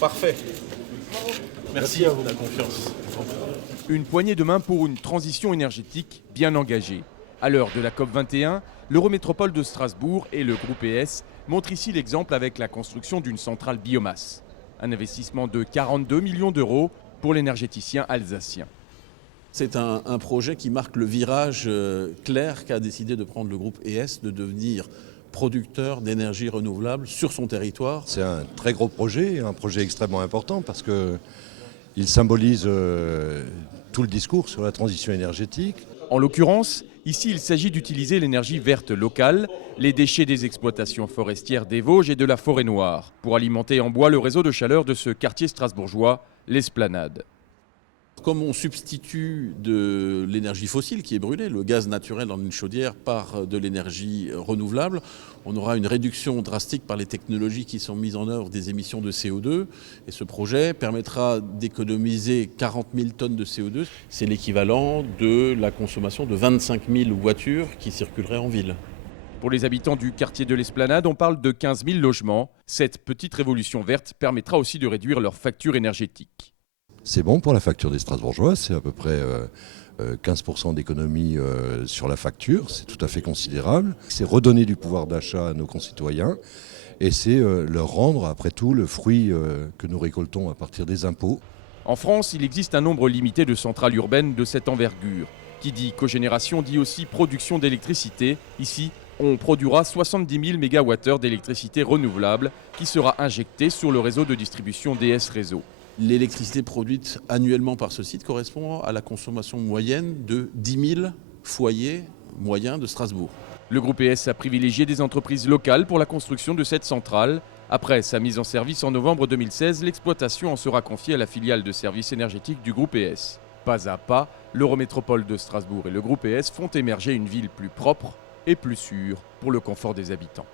Parfait. Merci à vous. La confiance. Une poignée de main pour une transition énergétique bien engagée. À l'heure de la COP21, l'Eurométropole de Strasbourg et le groupe ES montrent ici l'exemple avec la construction d'une centrale biomasse. Un investissement de 42 millions d'euros pour l'énergéticien alsacien. C'est un projet qui marque le virage clair qu'a décidé de prendre le groupe ES, de devenir producteur d'énergie renouvelable sur son territoire. C'est un très gros projet, un projet extrêmement important parce qu'il symbolise tout le discours sur la transition énergétique. En l'occurrence, ici il s'agit d'utiliser l'énergie verte locale, les déchets des exploitations forestières des Vosges et de la Forêt Noire, pour alimenter en bois le réseau de chaleur de ce quartier strasbourgeois, l'Esplanade. Comme on substitue de l'énergie fossile qui est brûlée, le gaz naturel dans une chaudière, par de l'énergie renouvelable, on aura une réduction drastique par les technologies qui sont mises en œuvre des émissions de CO2. Et ce projet permettra d'économiser 40 000 tonnes de CO2. C'est l'équivalent de la consommation de 25 000 voitures qui circuleraient en ville. Pour les habitants du quartier de l'Esplanade, on parle de 15 000 logements. Cette petite révolution verte permettra aussi de réduire leur facture énergétique. C'est bon pour la facture des Strasbourgeois, c'est à peu près 15% d'économie sur la facture, c'est tout à fait considérable. C'est redonner du pouvoir d'achat à nos concitoyens et c'est leur rendre, après tout, le fruit que nous récoltons à partir des impôts. En France, il existe un nombre limité de centrales urbaines de cette envergure. Qui dit cogénération dit aussi production d'électricité. Ici, on produira 70 000 MWh d'électricité renouvelable qui sera injectée sur le réseau de distribution DS Réseau. L'électricité produite annuellement par ce site correspond à la consommation moyenne de 10 000 foyers moyens de Strasbourg. Le groupe ES a privilégié des entreprises locales pour la construction de cette centrale. Après sa mise en service en novembre 2016, l'exploitation en sera confiée à la filiale de services énergétiques du groupe ES. Pas à pas, l'Eurométropole de Strasbourg et le groupe ES font émerger une ville plus propre et plus sûre pour le confort des habitants.